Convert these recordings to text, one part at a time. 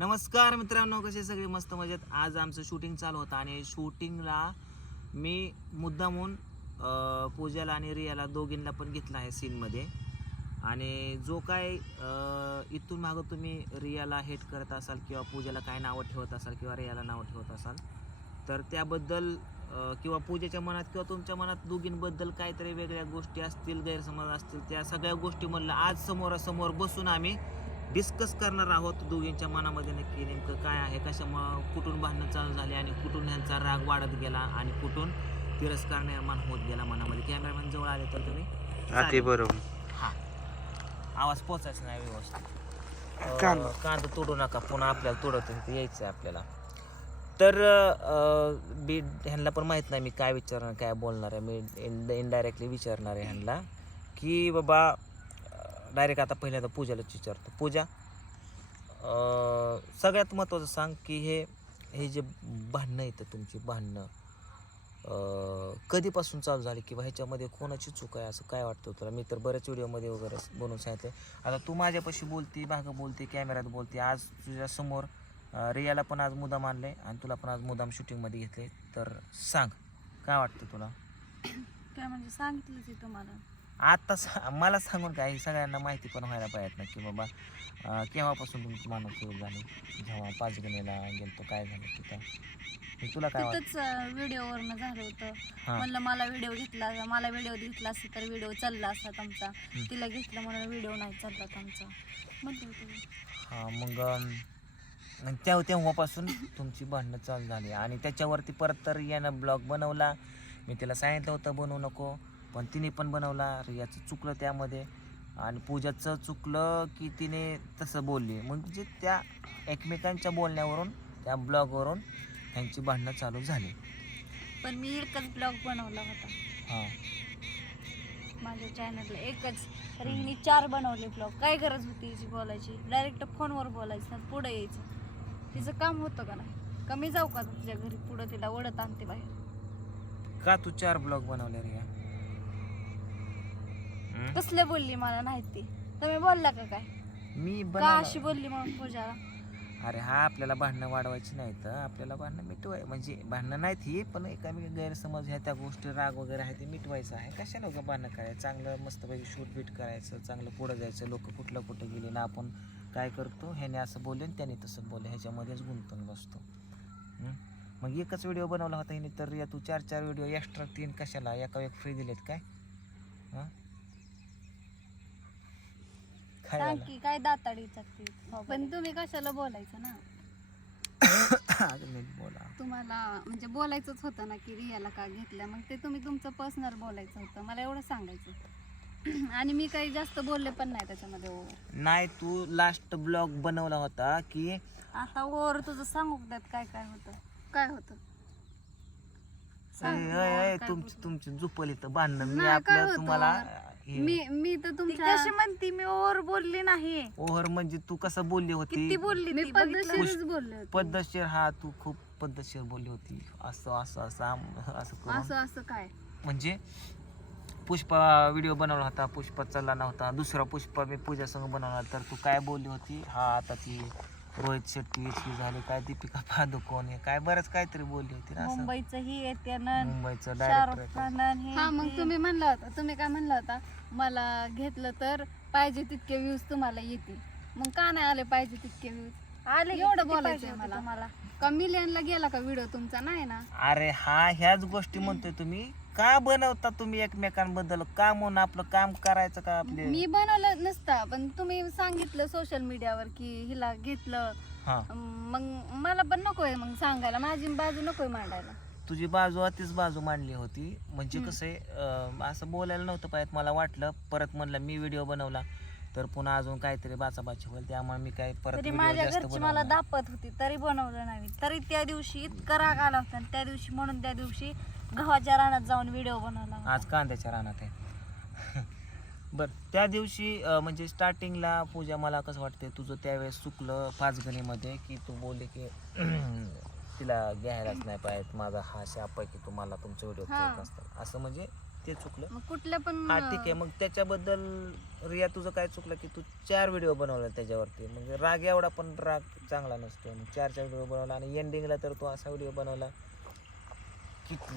नमस्कार मित्रांनो कसे सगळे मस्त मजेत? आज आमचं शूटिंग चालू होतं आणि शूटिंगला मी मुद्दामून पूजाला आणि रियाला दोघींना पण घेतला आहे सीनमध्ये आणि जो काय इथून मागं तुम्ही रियाला हेट करत असाल किंवा पूजाला काय नावं ठेवत असाल किंवा रियाला नावं ठेवत असाल तर त्याबद्दल किंवा पूजेच्या मनात किंवा तुमच्या मनात दोघींबद्दल काहीतरी वेगळ्या गोष्टी असतील गैरसमज असतील त्या सगळ्या गोष्टी म्हणलं आज समोरासमोर बसून आम्ही डिस्कस करणार आहोत दोघींच्या मनामध्ये नक्की नेमकं काय आहे कशामुळं कुठून भांडणं चालू झाली आणि कुठून ह्यांचा राग वाढत गेला आणि कुठून तिरस्कार निर्माण होत गेला मनामध्ये. कॅमेरामॅन जवळ आले तर तुम्ही. बरोबर. हा. आवाज पोचायचा नाही व्यवस्थित. कांदा. तोडू नका. पुन्हा आपल्याला तोडत यायचं आहे आपल्याला. तर बी ह्यांना पण माहीत नाही मी काय विचारणार काय बोलणार आहे. मी इनडायरेक्टली विचारणार आहे ह्यांना की बाबा डायरेक्ट आता पहिल्यांदा पूजालाच विचारतो. पूजा सगळ्यात महत्त्वाचं सांग की हे हे जे भांडणं येतं तुमची भांडणं कधीपासून चालू झाली किंवा ह्याच्यामध्ये कोणाची चूक आहे असं काय वाटतं तुला? मी तर बऱ्याच व्हिडिओमध्ये वगैरे बनवून सांगितलं आता तू माझ्यापाशी बोलते भागं बोलते कॅमेऱ्यात बोलते. आज तुझ्यासमोर रियाला पण आज मुदाम आणले आणि तुला पण आज मुदाम शूटिंगमध्ये घेतले तर सांग काय वाटतं तुला? काय म्हणजे सांगितलं तुम्हाला. आता सा मला सांगून काय सगळ्यांना माहिती पण व्हायला पाहिजे ना की बाबा केव्हापासून तुमची मानव सुरू झाली? जेव्हा पाच गणेला गेलतो काय झालं तिथं? तुला काय तिथंच व्हिडिओवरनं झालं होतं. म्हणलं मला व्हिडिओ घेतला मला व्हिडिओ घेतला असता तर व्हिडिओ चालला असता आमचा. तिला घेतलं म्हणून व्हिडिओ नाही चालला आमचा. हा मग त्या तेव्हापासून तुमची भांडणं चालू झाली. आणि त्याच्यावरती परत तर यानं ब्लॉग बनवला. मी तिला सांगितलं होतं बनवू नको. पण तिने पण बनवला रियाचं चुकलं त्यामध्ये. आणि पूजाचं चुकलं की तिने तसं बोलली. म्हणजे त्या एकमेकांच्या बोलण्यावरून त्या ब्लॉगवरून त्यांची भांडणं चालू झाली. पण मी एकच ब्लॉग बनवला होता. हां. माझ्या चॅनलला एकच. तर हिने चार बनवले ब्लॉग. काय गरज होती हिची बोलायची? डायरेक्ट फोनवर बोलायचं पुढे यायचं. तिचं काम होतं का नाही? कमी जाऊ का तुझ्या घरी? पुढं तिला ओढत आणते बाहेर. का तू चार ब्लॉग बनवले रिया कसले बोलली मला नाही ती? तुम्ही बोलला का काय? मी का बनवलं अशी बोलली मग पूजाला? अरे हा आपल्याला भांडणं वाढवायची नाही तर आपल्याला भांडणं मिटवाय म्हणजे भांडणं नाहीत ही पण एकामेकी गैरसमज ह्या त्या गोष्टी राग वगैरे आहे ते मिटवायचं आहे. कशाला उगा भांडणं करायचं? चांगलं मस्तपैकी शूट बीट करायचं चांगलं पुढं जायचं लोक कुठलं कुठं गेले ना आपण काय करतो ह्याने असं बोलले आणि त्याने तसं बोलले. ह्याच्यामध्येच गुंतून बसतो. हं? मग एकच व्हिडिओ बनवला होता हिने तर या तू चार चार व्हिडिओ एक्स्ट्रा तीन कशाला? एका एक फ्री दिलेत काय? हां? काय सांग झालं की काय दाताडी चकती. पण तुम्ही कशाला बोलायचं ना? अजून नीट बोला. तुम्हाला म्हणजे बोलायचंच होतं ना की रियाला का घेतलं मग ते तुम्ही तुमचं पर्सनल बोलायचं होतं. मला एवढं सांगायचं होतं. आणि मी काही जास्त बोलले पण नाही त्याच्यामध्ये. नाही तू लास्ट ब्लॉग बनवला होता की आता ओर तुझं सांगू का त्यात काय काय होतं? काय होतं? सांग अय, अय, तुमची. तुमची झुपल इथं भांडण. मी नाही, काय आपलं होतं? तुम्हाला मी मी तर तुमच्या कशी म्हणती? मी ओर बोलली नाही. ओहर म्हणजे तू कसं बोलली होती? किती बोलली मी पद्धतशीरच बोलले होते. पद्धतशीर हा तू खूप पद्धतशीर बोलली होती. असं असं असं आम- असं करून. असं असं काय? म्हणजे पुष्पा व्हिडिओ बनवला होता पुष्पा चालला नव्हता. दुसरा पुष्पा मी पूजा संघ बनवला तर तू काय बोलली होती? हा आता ती रोहित शेट्टी ही झाली काय दीपिका पादुकोण हे काय बरंच काहीतरी बोलली होती ना असं. मुंबईचं ही येते ना मुंबईचं शाहरुख डायरेक्टर खान आणि हा मग तुम्ही म्हणला होता तुम्ही काय म्हणला होता? मला घेतलं तर पाहिजे तितके व्ह्यूज तुम्हाला येतील. मग का नाही आले पाहिजे तितके व्ह्यूज आले एवढं बोलायचं मला. मला का मिलियनला गेला का व्हिडिओ तुमचा? नाही ना. अरे हा ह्याच गोष्टी म्हणतोय तुम्ही. का बनवता तुम्ही एकमेकांबद्दल? का म्हणून आपलं काम करायचं का आपले? मी बनवलं नसता पण तुम्ही सांगितलं सोशल मीडियावर की हिला घेतलं. हा. मग मला पण नकोय मग सांगायला. माझी बाजू नकोय मांडायला. तुझी बाजू तीच बाजू मांडली होती. म्हणजे. कसं आहे अं, असं बोलायला नव्हतं पाहिजे मला वाटलं. परत म्हणलं मी व्हिडिओ बनवला तर पुन्हा अजून काहीतरी बाचाबाची होईल. त्यामुळे मी काय परत तरी व्हिडिओ माझ्या जास्त घरची मला बनवला दापत होती तरी बनवलं नाही तरी त्या दिवशी इतका राग आला होता आणि त्या दिवशी म्हणून त्या दिवशी गव्हाच्या रानात जाऊन व्हिडिओ बनवला. आज कांद्याच्या रानात आहे. बर त्या दिवशी अं, म्हणजे स्टार्टिंगला पूजा मला कसं वाटते तुझं त्यावेळेस चुकलं पाचगणीमध्ये की तू बोलले की तिला घ्यायलाच नाही पाहिजे माझा हा शाप आहे की तुम्हाला तुमचे व्हिडिओ हा. असतात असं म्हणजे ते चुकलं. मग कुठल्या पण हा ठीक आहे. मग त्याच्याबद्दल रिया तुझं काय चुकलं की तू चार व्हिडिओ बनवले त्याच्यावरती? मग राग एवढा पण राग चांगला नसतो मग चार चार व्हिडिओ बनवला आणि एंडिंगला तर तू असा व्हिडिओ बनवला.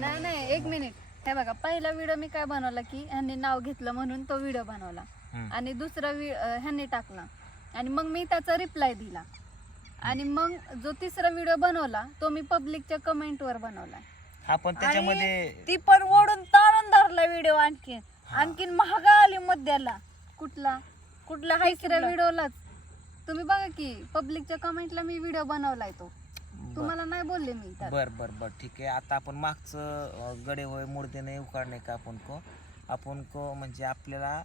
नाही नाही एक मिनिट हे बघा पहिला व्हिडिओ मी काय बनवला की ह्यांनी नाव घेतलं म्हणून तो व्हिडिओ बनवला. आणि दुसरा वि- अं, ह्यांनी टाकला. आणि मग मी त्याचा रिप्लाय दिला. आणि मग जो तिसरा व्हिडिओ बनवला तो मी पब्लिकच्या कमेंटवर बनवला. हा पण त्याच्यामध्ये ती पण ओढून ताणून धरला व्हिडिओ आणखीन आणखीन महागा आली मध्याला. कुठला? कुठला हायसऱ्या व्हिडिओलाच तुम्ही बघा की पब्लिकच्या कमेंटला मी व्हिडिओ बनवलाय तो. तुम्हाला नाही बोलले मी त्यात. बर बर बर ठीक आहे. आता आपण मागचं अं, गडे होय मुर्दे नाही उकाडणे का आपण को? आपण को म्हणजे आपल्याला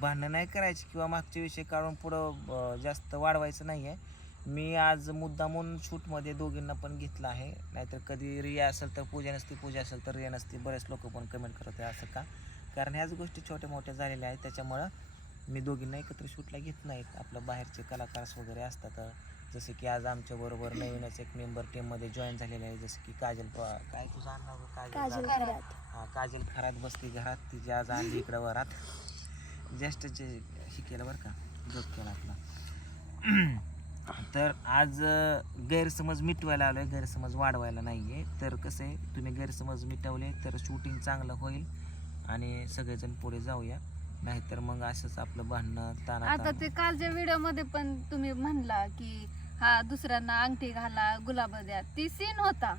भांडणं नाही करायची किंवा मागचे विषय काढून पुढं अं, जास्त वाढवायचं नाही आहे मी आज मुद्दामून शूटमध्ये दोघींना पण घेतलं आहे. नाहीतर कधी रिया असेल तर पूजा नसती पूजा असेल तर रिया नसती. बरेच लोक पण कमेंट करत आहे असं का? कारण ह्याच गोष्टी छोट्या मोठ्या झालेल्या आहेत. त्याच्यामुळं मी दोघींना एकत्र शूटला घेत नाहीत आपलं बाहेरचे कलाकार वगैरे असतात जसं की आज आमच्या बरोबर नवीनच एक मेंबर टीममध्ये जॉईन झालेले आहे जसं की काजल प- काय तुझं नाव काजल. खरात. हा काजल खरात बसली घरात. तिची आज आणली इकडं वरात. जस्ट जे हे केलं बरं का जोक केला आपला. तर आज अं, गैरसमज मिटवायला आलोय. गैरसमज वाढवायला नाहीये. तर कसं आहे तुम्ही गैरसमज मिटवले तर शूटिंग चांगलं होईल आणि सगळेजण पुढे जाऊया. नाहीतर मग असंच आपलं भांडणं ताना आता ते कालच्या व्हिडिओमध्ये पण तुम्ही म्हणला की हा दुसऱ्यांना अंगठी घाला गुलाब द्या. ती सीन होता.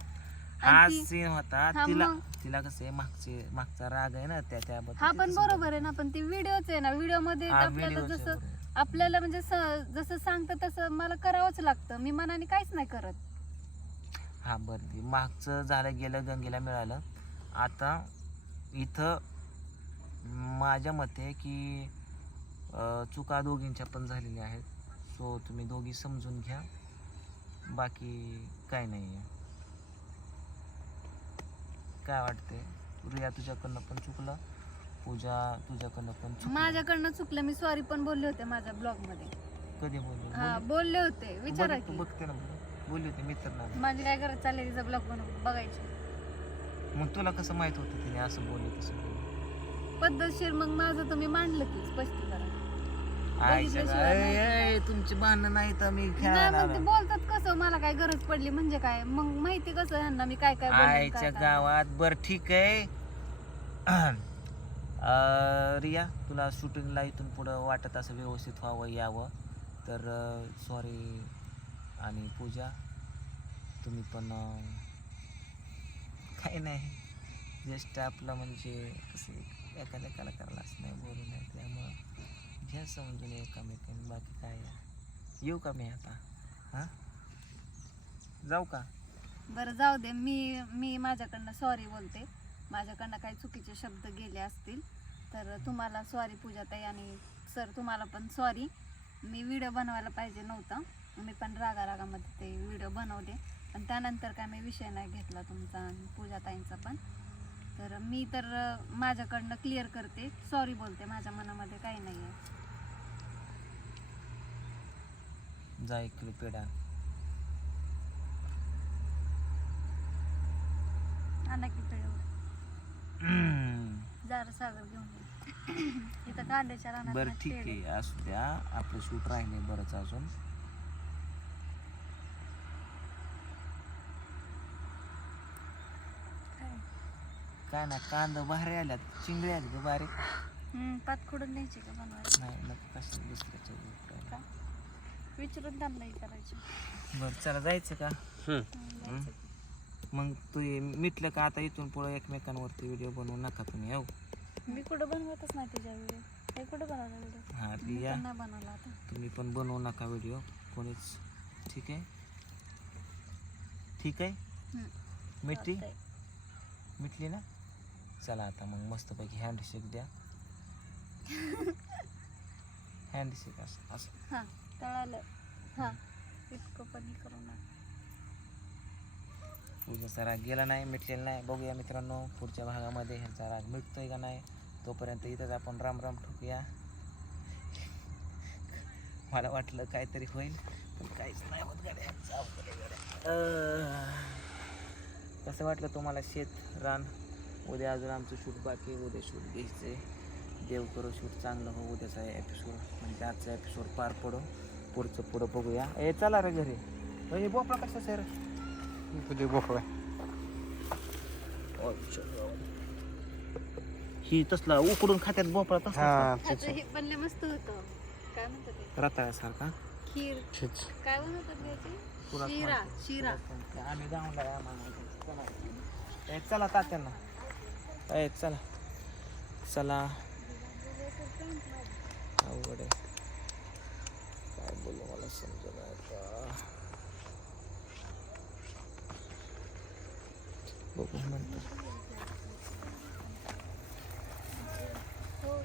हा आणि ती- सीन होता. हा तिला मग. तिला कसं आहे मागचे मागचा राग आहे ना त्या त्याबद्दल हा पण बरोबर आहे ना पण ती व्हिडिओच आहे ना. व्हिडिओमध्ये हा, आपल्याला videoच आहे, जसं बरोबर. आपल्याला म्हणजे स- जसं सांगतं तसं मला करावंच लागतं. मी मनाने काहीच नाही करत. हा बरं. ते मागचं झालं गेलं गंगेला मिळालं. आता इथं माझ्या मते की चुका दोघींच्या पण झालेल्या आहेत. सो तुम्ही दोघी समजून घ्या. बाकी काय नाही आहे काय वाटते रिया तुझ्याकडनं पण चुकलं. पूजा तुझ्याकडनं पण चुकलं. माझ्याकडनं चुकलं. मी सॉरी पण बोलले होते माझ्या ब्लॉगमध्ये. कधी बोलली? हा बोलले होते. विचारा की. बघते ना. बोलली होती मित्रांना. माझी काय करत चालले तिचा ब्लॉग बनवून बघायची. मग तुला कसं माहीत होतं तिने असं बोलली तसं बोलली? पद्धतशीर मग माझं तुम्ही मांडलं की स्पष्टीकरण. बघितल्याशिवाय नाही. ए, तुमची भांडणं नाही तर मी नाही खेळायला मग ते आलो. बोलतात कसं मला काय गरज पडली म्हणजे काय? मग माहिती कसं ह्यांना मी काय काय काय आईच्या काय? गावात. बर ठीक आहे. अं, रिया तुला शूटिंगला इथून पुढं वाटत असं व्यवस्थित व्हावं यावं. तर सॉरी आणि पूजा तुम्ही पण अं, काही नाही. जस्ट आपलं म्हणजे कसं एखाद्या कलाकाराला असं नाही बोलू नाही. त्यामुळं घ्या समजून एकामेकांनी बाकी काय आहे. येऊ का मी आता. हां? जाऊ का? बरं जाऊ दे. मी मी माझ्याकडनं सॉरी बोलते. माझ्याकडनं काही चुकीचे शब्द गेले असतील तर तुम्हाला सॉरी पूजाताई आणि सर तुम्हाला पण सॉरी मी व्हिडिओ बनवायला पाहिजे नव्हता. मी पण रागा रागामध्ये ते व्हिडिओ बनवले. पण त्यानंतर काय मी विषय नाही घेतला तुमचा आणि पूजाताईंचा पण. तर मी तर माझ्याकडनं क्लिअर करते. सॉरी बोलते माझ्या मनामध्ये काही नाही आहे जा एक किलो पेढा आणा. की पेढे. जरा सागर घेऊन. इथं कांद्याच्या रानात बरं ठीक. आहे असू द्या. आपलं शूट राहिले बरंच अजून. काय ना कांदा बाहेर आल्यात चिंगळे आले ग बारीक. हम्म, पात खोडून द्यायची का बनवायला नाही नको कशा दुसऱ्याच्या. का? विचारून त्यांनाही करायची बरं चला जायचं का? हम्म, जायचं. मग तू हे मिटलं का आता इथून पुढे एकमेकांवरती व्हिडिओ बनवू नका तुम्ही हो? मी कुठं बनवतच नाही तुझ्या व्हिडिओ हे कुठं बनवला व्हिडिओ हा मी रिया पण नाही बनवला आता. तुम्ही पण बनवू नका व्हिडिओ कोणीच ठीक आहे? ठीक आहे? हम्म, मिटली? चालतंय. मिटली ना? चला आता मग मस्तपैकी हँडशेक द्या. हँडशेक असं असं. हा हा इतकं पण हे करू नका. पूजेचा राग गेला नाही मिटलेला नाही. बघूया मित्रांनो पुढच्या भागामध्ये ह्यांचा राग मिटतोय का नाही. तोपर्यंत इथंच आपण राम राम ठोकूया. मला वाटलं काहीतरी होईल पण काहीच नाही होत गाड्या. कसं वाटलं तुम्हाला शेत रान? उद्या अजून आमचं शूट बाकी आहे. उद्या शूट घ्यायचं आहे देव करो शूट चांगलं हो उद्याचा एपिसोड म्हणजे आजचा एपिसोड पार पडो. पुढचं पुढं बघूया. ए चला रे घरी. म्हणजे बोपळा कसा सर तुझे भोपळा ही तसला उकडून खात्यात भोपळा तसला हा हे बनले मस्त होतं. काय म्हणतात ते? रताळ्यासारखा. खीर. काय त्याची शिरा शिरा. आम्ही जाऊन आम्हाला ए चला तात्यांना. आहे चला. चला. अवघड आहे. काय बोलू मला समजलं का बघू म्हणतो. हो,